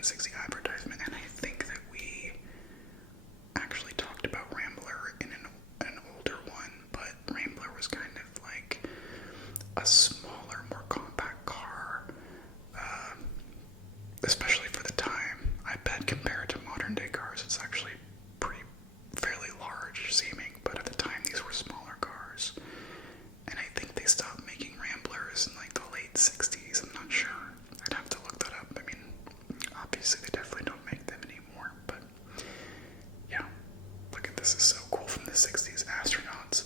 1960 advertisement, and I think that we actually talked about Rambler in an older one, but Rambler was kind of like a smaller, more compact car, especially for the time. I bet compared to modern day cars, it's actually fairly large seeming, but at the time these were smaller cars. And I think they stopped making Ramblers in like the late 60s. I'm not sure. I'd have to look that up. I mean, obviously they definitely don't make them anymore, but yeah. Look at this. Is so cool from the 60s. Astronaut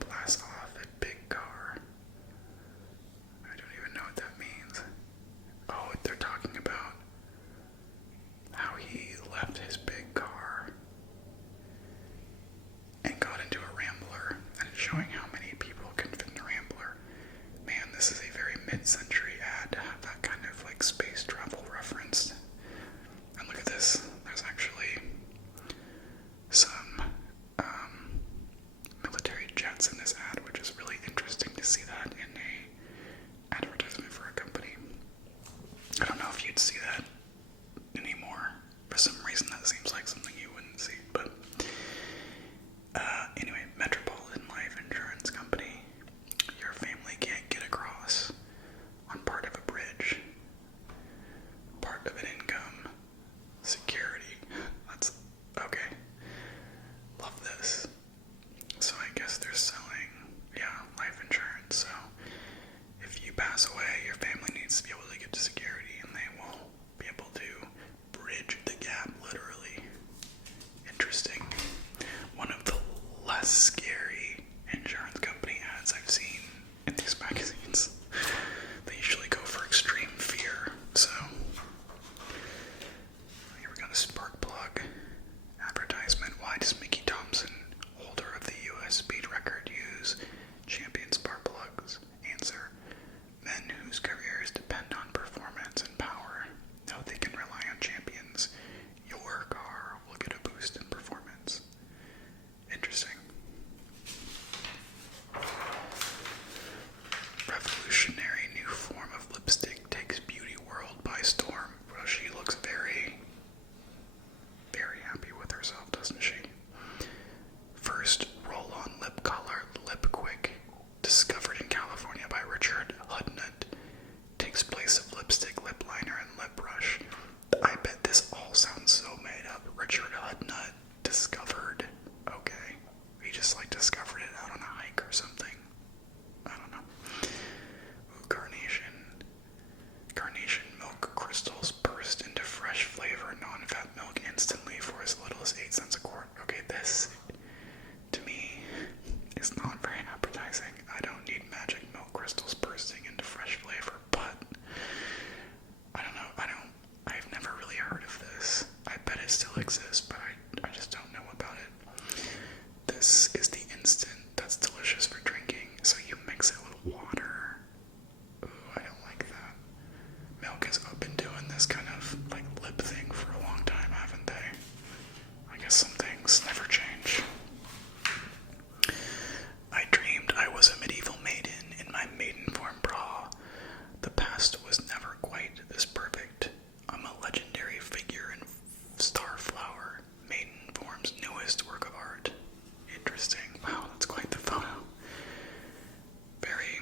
blasts off a big car. I don't even know what that means. Oh, they're talking about how he left his big car and got into a Rambler, and it's showing how many people can fit in a Rambler. Man, this is a very mid-century ad to have that kind of like space travel reference. And look at this. There's actually some military jets in this ad, which is really interesting to see that in a advertisement for a company. I don't know if you'd see that anymore. For some reason, that seems like something you wouldn't see, but anyway, Metropolitan Life Insurance Company. Your family can't get across on part of a bridge. Part of an income. Security. That's okay. Love this. So I guess they're selling, life insurance. So if you pass away, your family needs to be able to get to security, and they will be able to bridge the gap, literally. Interesting. One of the less scary insurance company ads I've seen in these magazines. They usually go for extreme fear. So here we got a spark plug advertisement. Why does Mickey Thompson, holder of the U.S. speed record, use champion spark plugs? Answer: men whose careers depend on performance and power know they can rely on champions. Your car will get a boost in performance. Interesting. Revolutionary new form of lipstick takes beauty world by storm. Well, she looks very, very happy with herself, doesn't she? First roll-on lip color, Lip Quick, discovered in California by Richard Hudnut, takes place of lipstick, lip liner, and lip brush. I bet this all sounds so made up. Richard Hudnut discovered. Okay. He just like discovered it out on a hike or something. I don't know. Ooh, carnation. Carnation milk crystals burst into fresh flavor non-fat milk instantly for as little as 8 cents a quart. Okay, this, to me, is not very appetizing. I don't need magic milk crystals bursting into fresh flavor, but I don't know. I've never really heard of this. I bet it still exists, but I just don't know about it. This is the instant that's delicious for drinking, so you mix it with water. Ooh, I don't like that. Milk has been doing this kind of like lip thing for a long time, haven't they? I guess some things never change. I dreamed I was a medieval maiden in my maiden form bra. The past was never quite this perfect. I'm a legendary figure in Starflower, maiden form's newest work of art. Interesting. Wow, that's quite the photo. Very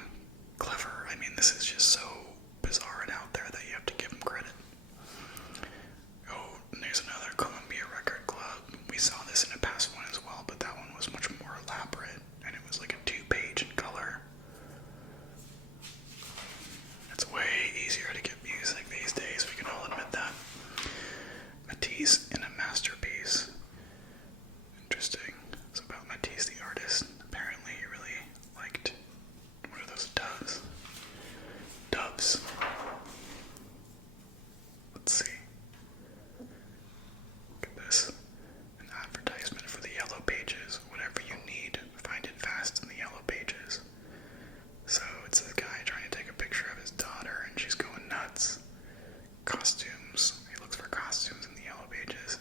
clever. I mean, this is just so bizarre and out there that you have to give him credit. Oh, and there's another Columbia Record Club. We saw this in a past one as well, but that one was much more elaborate, and it was like a 2-page in color. It's way easier to get music these days, we can all admit that. Matisse in a masterpiece. Interesting. It's about Matisse the artist. Apparently he really liked, what are those doves? Doves. Let's see. Look at this. An advertisement for the Yellow Pages. Whatever you need, find it fast in the Yellow Pages. So it's this guy trying to take a picture of his daughter, and she's going nuts. Costumes. He looks for costumes in the Yellow Pages.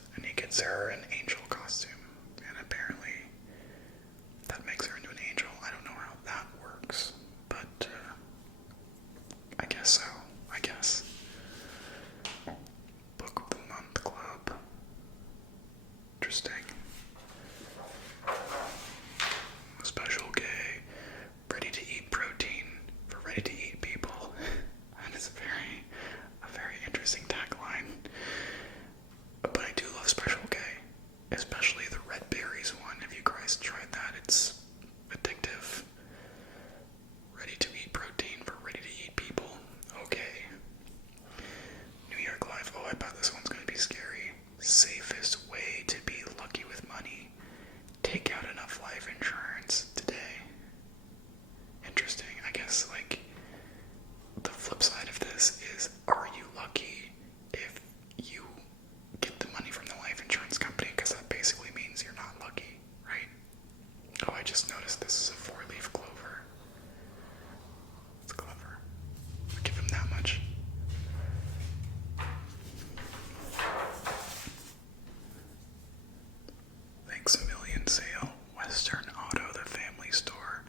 clearance sale. Western Auto, the family store.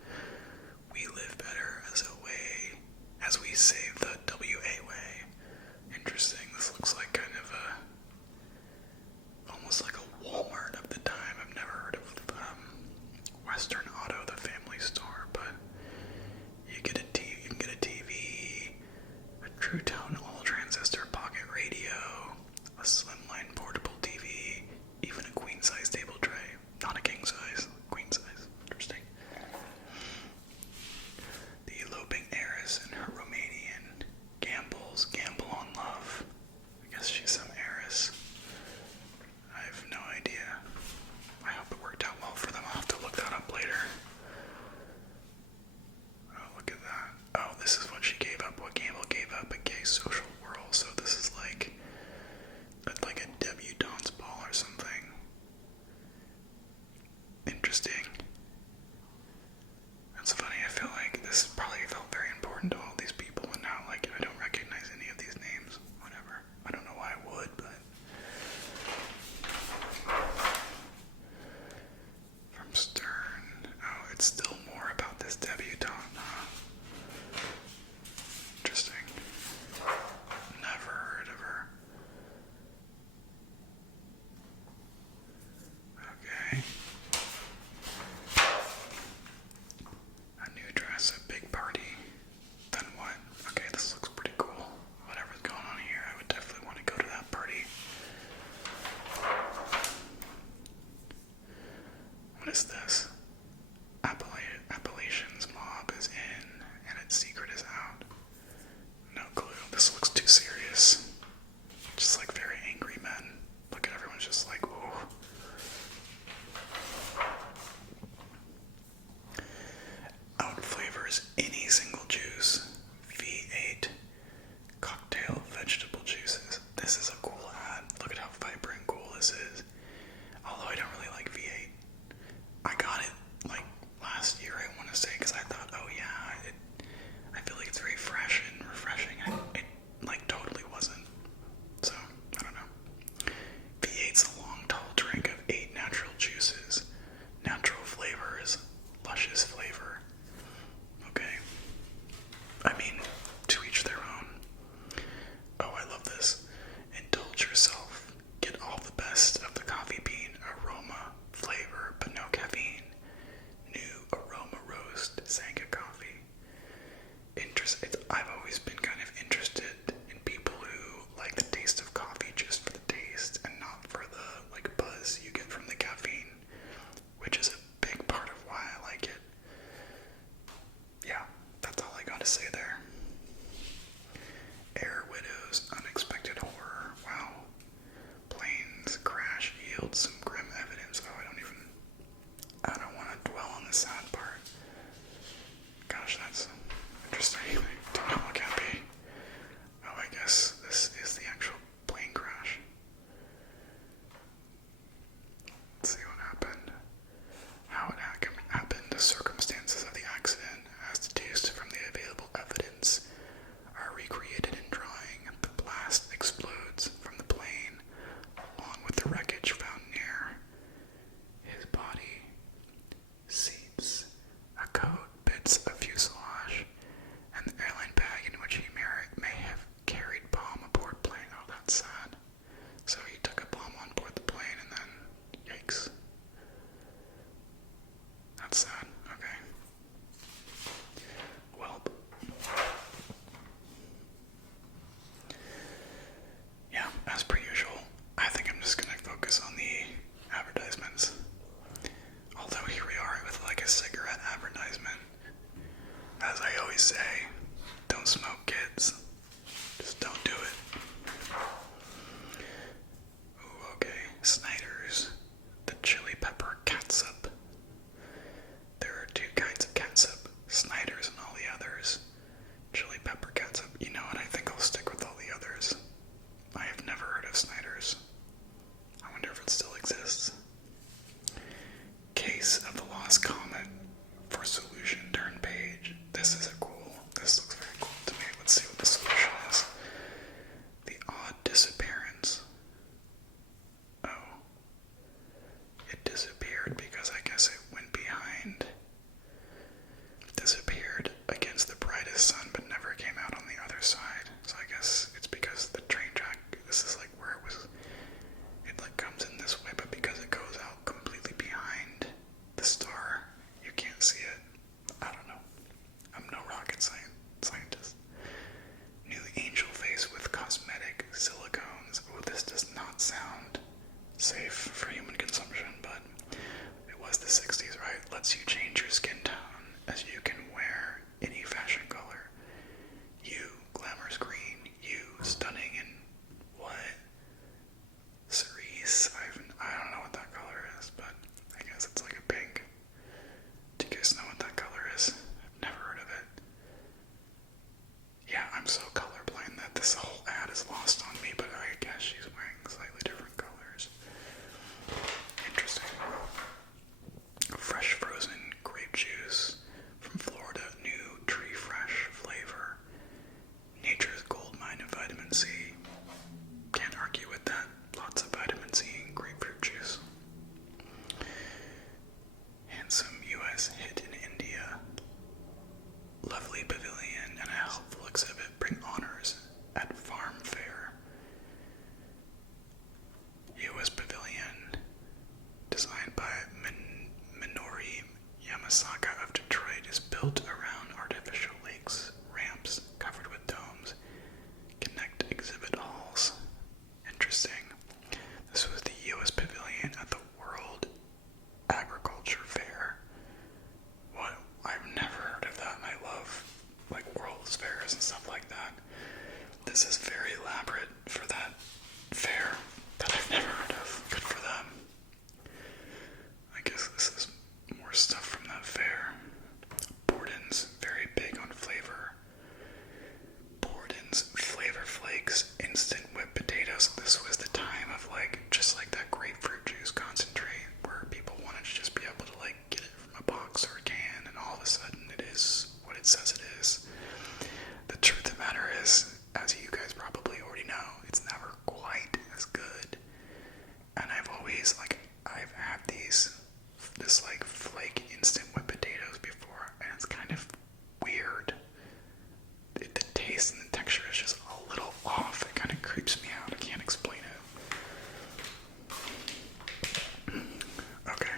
We live better as we save the WA way. Interesting. This looks like kind of almost like a Walmart of the time. I've never heard of Western Auto, the family store, but you can get a TV, a True Tone all-transistor pocket radio, a slimline portable TV, even a queen-size table tray. Not a king-size, queen-size. Interesting. The eloping heiress and her Romanian gamble on love. I guess she's some heiress. I have no idea. I hope it worked out well for them. I'll have to look that up later. Oh, look at that. Oh, this is what she gave up. What Gamble gave up, a gay social whirl. So this is like a debutante's ball or something. Interesting. That's funny. I feel like this probably felt very important to all these people, and now like I don't recognize any of these names. Whatever. I don't know why I would, but from Stern. Oh, it's still more about this debutante, huh? Interesting. Never heard of her. Okay. A new dress, a big party. Then what? Okay, this looks pretty cool. Whatever's going on here, I would definitely want to go to that party. What is this? Appalachian's mob is in, and its secret is out. No clue. This looks too serious. Just like very angry men. Look at everyone's just like, ooh. Out flavors any single juice. V8 cocktail vegetable juices. This is a cool ad. Look at how vibrant cool this is. Although I don't really like V8. I got it like last year, I want to say, because I thought, oh yeah, I feel like it's very fresh and refreshing. It like totally wasn't. So, I don't know. V8's a long, tall drink of 8 natural juices, natural flavors, luscious flavor. Okay. I mean, to each their own. Oh, I love this. Indulge yourself. Get all the best of the coffee bean aroma, flavor, but no caffeine. New aroma roast Sanka coffee. I've always been kind of interested in people who like the taste of coffee just for the taste and not for the like buzz you get from the caffeine, which is a big part of why I like it. Yeah, that's all I gotta say there. Air Widows, unexpected horror. Wow. Planes crash yields some grim evidence. Oh, I don't want to dwell on the sad part. Gosh, that's interesting. Did not look happy. Oh, I guess this is the actual plane crash. Let's see what happened. How it happened, the circumstances of the accident, as deduced from the available evidence, are recreated in drawing. The blast explodes from the plane, along with the wreckage found near. these, like, I've had this like flake instant whip potatoes before, and it's kind of weird. The taste and the texture is just a little off. It kind of creeps me out. I can't explain it. Okay.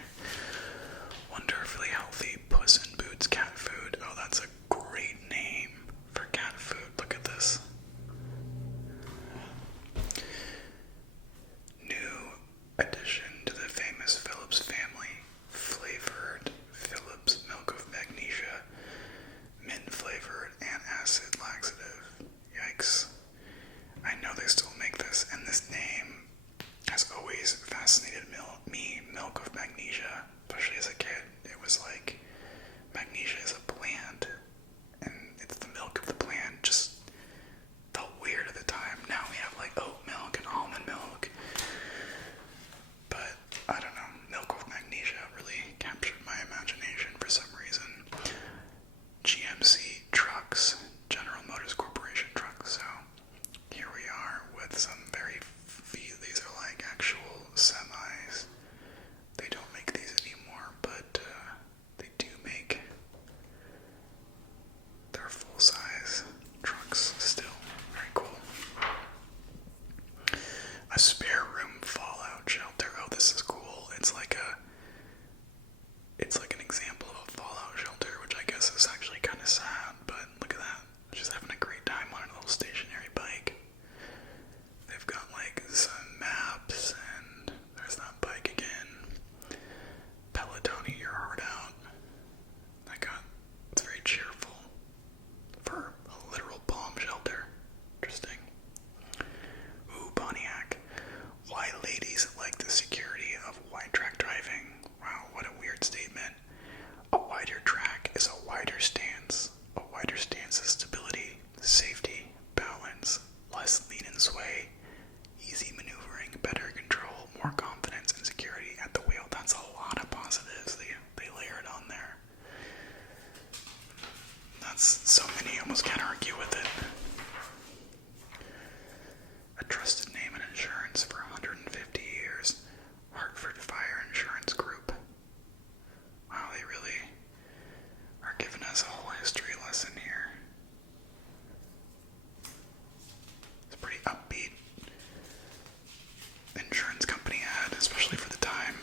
Wonderfully healthy Puss in Boots cat food. Oh, that's a great name for cat food. Look at this. New addition to the famous Phillips family. Flavored Phillips milk of magnesia. Mint flavored antacid laxative. Yikes. I know they still make this, and this name has always fascinated me. Milk of magnesia, especially as a kid. It was like, magnesia is a plant, and it's the milk of the plant. Just felt weird at the time. Now we have like oat milk and almond milk. But I don't know, milk with magnesia really captured my imagination for some reason. GMC trucks, General Motors Corporation trucks. So here we are with some these are like actual semis. They don't make these anymore, but they do make their full-size trucks still. Very cool. A spare room fallout shelter. Oh, this is cool. It's like an example of a fallout shelter, which I guess is actually kind of sad, but look at that. She's having a great time on a little stationary bike. They've got like some maps, and there's that bike again. Peloton, eat your heart out. It's very cheerful for a literal bomb shelter. Interesting. Ooh, Pontiac. Why ladies like the security of wide track driving. Wow, what a weird statement. A wider track is a wider stance. A wider stance is stability, safety, balance, less lean and sway, easy maneuvering, better control, more confidence and security at the wheel. That's a lot of positives they layered on there. That's so many, you almost can't argue with it. A trusted name in insurance for 150 years. Hartford Fire Insurance Group. Wow, they really are giving us a whole history lesson here. It's a pretty upbeat insurance company ad, especially for the time.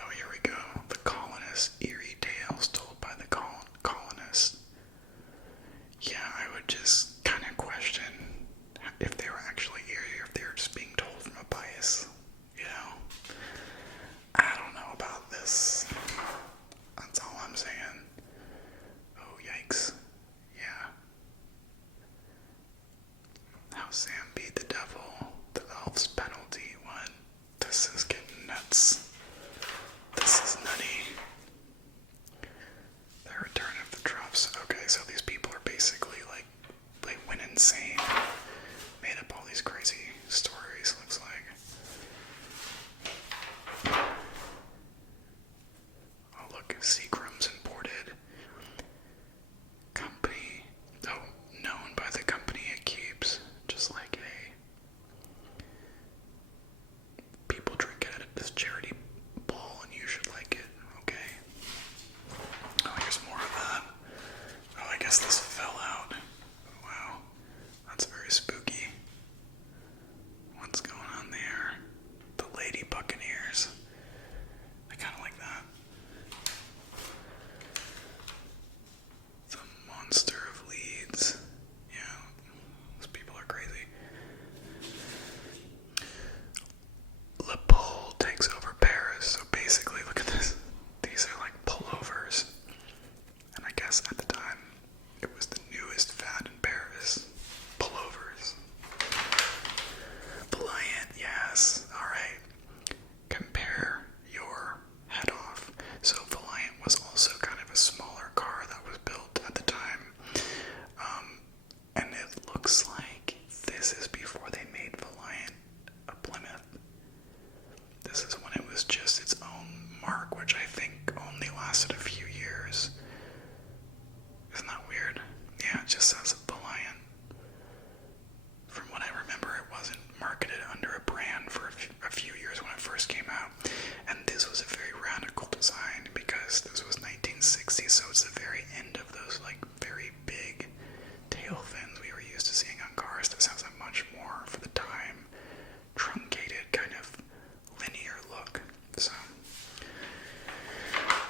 Oh, here we go. The Colonists, eerie tales told by the colonists. Yeah, I would just kind of question if they were actually eerie or if they were just being told from a bias. You know? I don't know about this. That's all I'm saying. Oh, yikes. Yeah. How Sam beat the devil. The elf's penalty. What? This is getting nuts. This is nutty. The return of the Troughs. Okay, so these people are basically like went insane. Made up all these crazy stories, looks like. Oh, look, Seagram's imported. Company, known by the company it keeps. Just like people drink it at this charity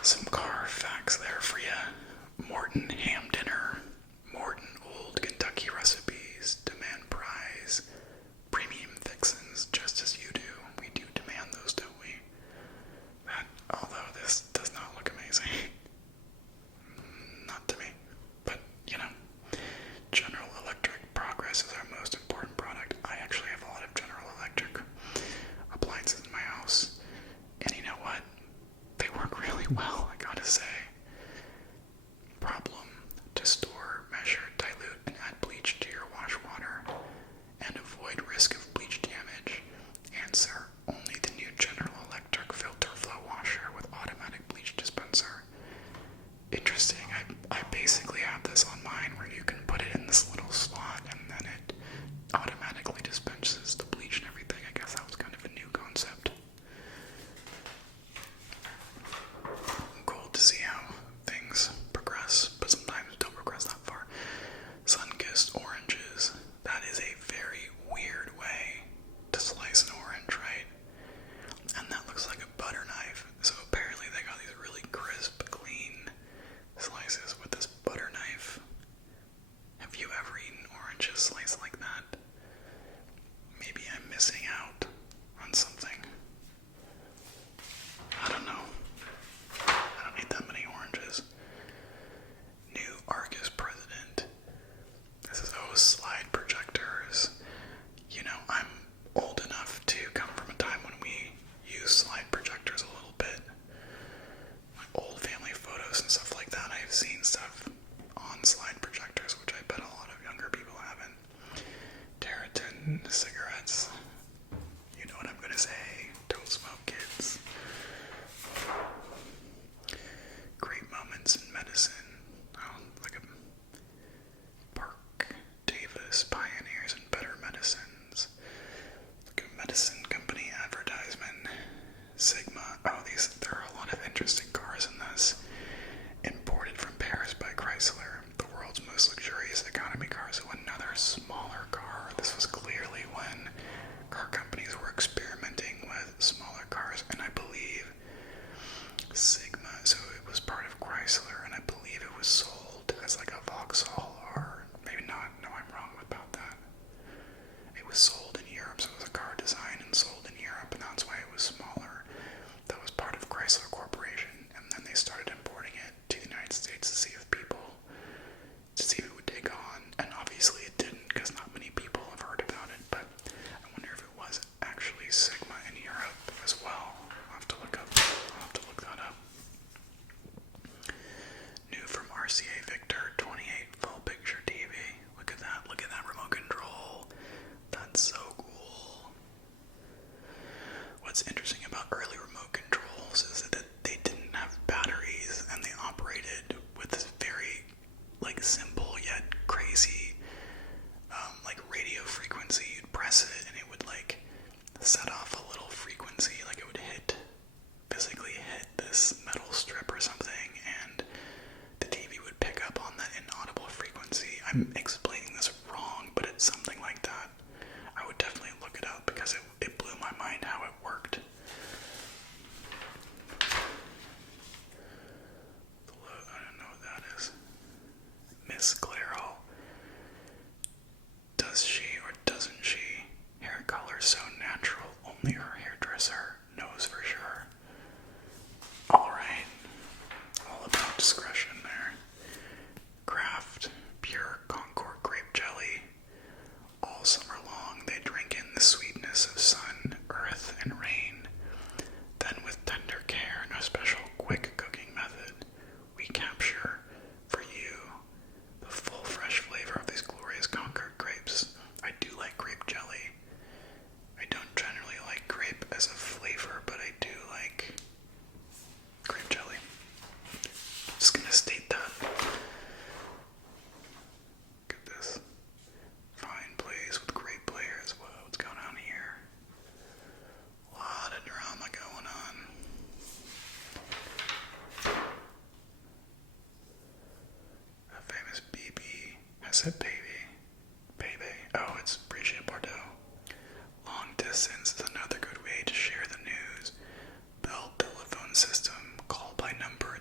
Some car facts there for you. Morton ham dinner. Morton Old Kentucky recipes. Demand prize. Premium fixins, just as you do. We do demand those, don't we? That, although this does not look amazing. Not to me. But, you know, General Electric Progress is our most important product. I actually have a lot of General Electric appliances in my house. And you know what? They work really well, I gotta say. Problem: to store, measure, dilute, and add bleach to your wash water and avoid risk of bleach damage. Answer: only the new General Electric filter flow washer with automatic bleach dispenser. Interesting. I basically have this on mine where you can put it in this little slot and then it automatically dispenses the bleach and everything. I guess that was kind of a new concept. Cool to see how things progress, but sometimes don't progress that far. Sun-kissed oranges. That is a very weird way to slice an orange, right? And that looks like a butter knife. So apparently they got these really crisp, clean slices with this butter knife. Have you ever eaten oranges sliced like that? Maybe I'm missing out on something. I don't know. I don't eat that many oranges. New Argus president. This is slide projectors. You know, I'm old enough to come from a time when we used slide projectors a little bit. My old family photos and stuff like that, I've seen stuff on slide projectors, which I bet a lot of younger people haven't. Terratin cigarettes. You know what I'm gonna say. Don't smoke, kids. Great moments in medicine. Oh, look at Park Davis, pioneers in better medicines. Look at medicine company advertisement. Sigma. Oh, there are a lot of interesting cars in this. Imported from Paris by Chrysler. The world's most luxurious economy car. So another smaller car. This was clearly when car companies were experimenting with smaller cars, and I believe Sigma, so it was part of Chrysler, and I believe it was sold as like a Vauxhall, or maybe not. No, I'm wrong about that. It was sold in Europe, so it was a car design and sold in Europe, and that's why it was smaller. That was part of Chrysler Corporation, and then they started importing it to the United States to see if it would take on, and obviously it didn't, because not many people have heard about it, but I wonder if it was actually Sigma in Europe as well. I'll have to look that up. New from RCA Victor 28 full picture TV. Look at that remote control. That's so cool. What's interesting about early remote controls is that they didn't have batteries, and they operated with this very simple yet crazy radio frequency. You'd press it and it would set off a little frequency, it would physically hit this metal strip or something, and the TV would pick up on that inaudible frequency. I'm explaining this wrong, but it's something like that. I would definitely look it up because it blew my mind how it worked. I don't know what that is. Miss Clairol. Does she or doesn't she? Hair color so natural, only her hairdresser knows for sure. Alright. All about discretion there. Kraft Pure Concord Grape Jelly. All summer long they drink in the sweetness of sun, earth, and rain. Then with tender care and a special quick cooking method, we capture for you the full fresh flavor of these glorious Concord grapes. I do like grape jelly. I don't generally like grape as a flavor, but I do like grape jelly. Just gonna state that. Look at this. Fine plays with great players. Whoa, what's going on here? A lot of drama going on. A famous BB has said baby. Oh, it's Brigitte Bardot. Long distance is another good way to share the news. Bell telephone system, call by number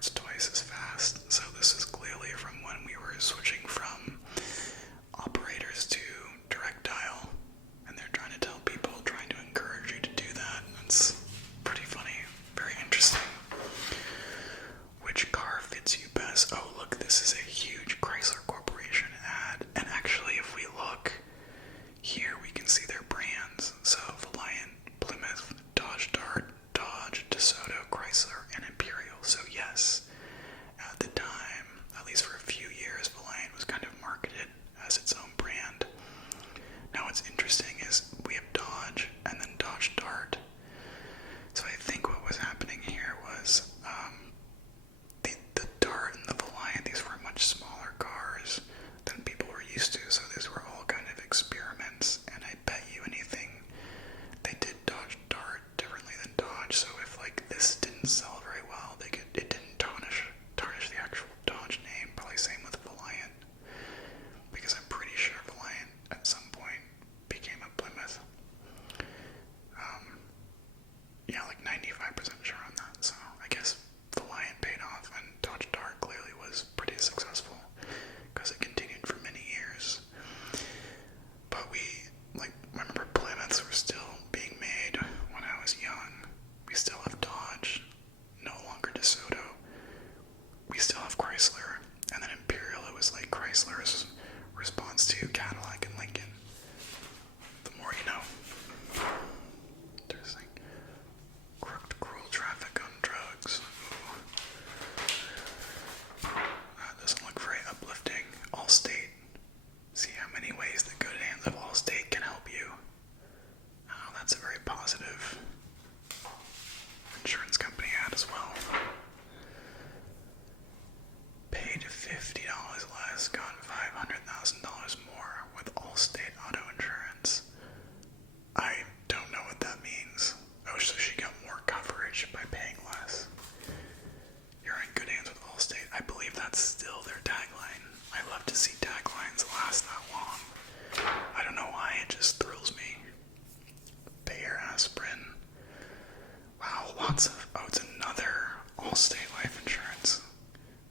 Oh, it's another Allstate life insurance.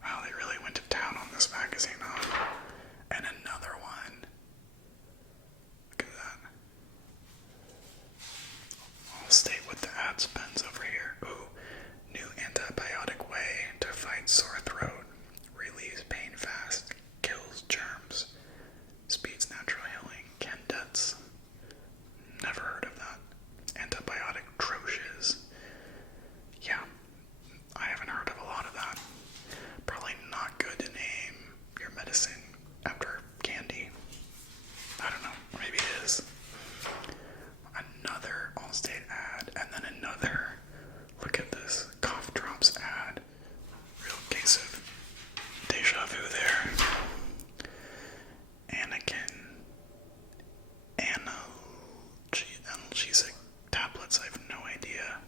Wow, they really went to town on this magazine, huh? And another one. Look at that. Allstate with the ad spends over here. Ooh, new antibiotic way to fight sore throat. Relieves pain fast. Kills germs. Speeds natural healing. Can deaths. Never heard of that. Antibiotic troches. Yeah, I haven't heard of a lot of that. Probably not good to name your medicine after candy. I don't know, maybe it is. Another Allstate ad, and then another, look at this, cough drops ad. Real case of deja vu there. Anakin, analgesic tablets, I have no idea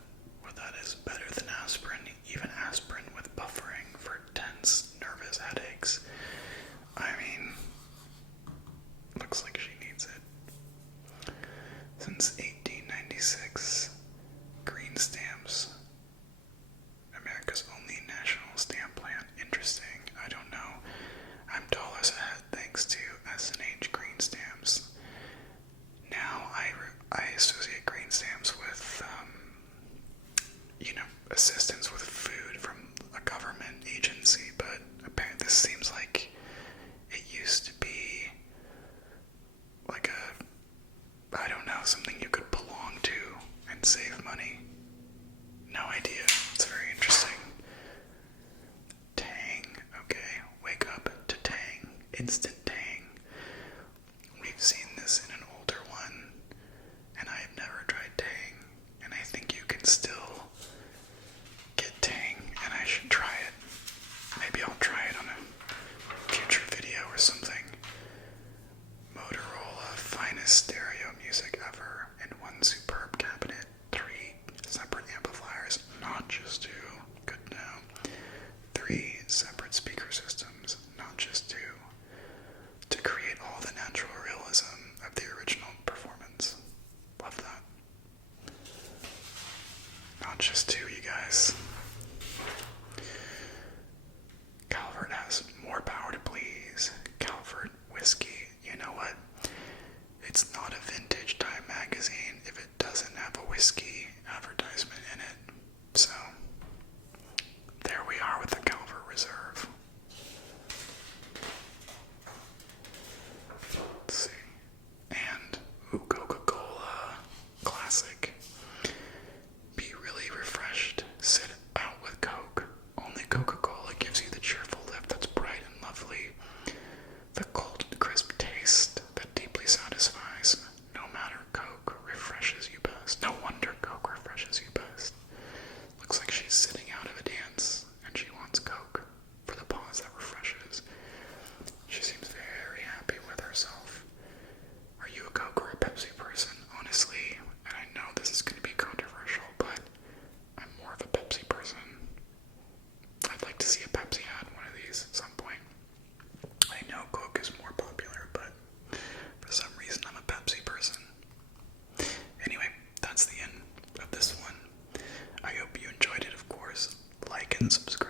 what that is. Better than aspirin, even aspirin with buffering for tense, nervous headaches. I mean, looks like she needs it. Since 1896, green stamps, America's only national stamp plan. Interesting. I don't know. I'm dollars ahead thanks to S&H green stamps. Now I associate green stamps with, assistance with food from a government agency, but apparently this seems like it used to be like I don't know, something you could belong to and save money. No idea. It's very interesting. Tang. Okay, wake up to Tang. Instant Tang. We've seen this in an older one, and I have never tried Tang, and I think you can still get Tang, and I should try it. Maybe I'll try it on a future video or something. Motorola, finest stereo music ever in one superb cabinet. 3 separate amplifiers, not just 2. Good now. 3 separate speaker systems, not just 2. To create all the natural realism of the original performance. Love that. Not just 2, you guys. Calvert has more power to please. Calvert whiskey. You know what? It's not a vintage Time magazine if it doesn't have a whiskey advertisement in it. So, there we are with the Calvert Reserve. Let's see. And, Coca-Cola Classic. Be really refreshed. Sit out with Coke. Only Coca-Cola gives you the cheerful lift that's bright and lovely. The cold and crisp taste that deeply satisfies. No matter, Coke refreshes you best. No wonder Coke refreshes you best. Looks like she's sitting out of a dance and she wants Coke for the pause that refreshes. She seems very happy with herself. Are you a Coke or a Pepsi person? Honestly, and I know this is going to be controversial, but I'm more of a Pepsi person. I'd like to see a Pepsi ad in one of these at some point. I know Coke is more popular, but for some reason I'm a Pepsi person. Anyway, that's the end of this one. I hope you enjoyed it, of course. Like and subscribe.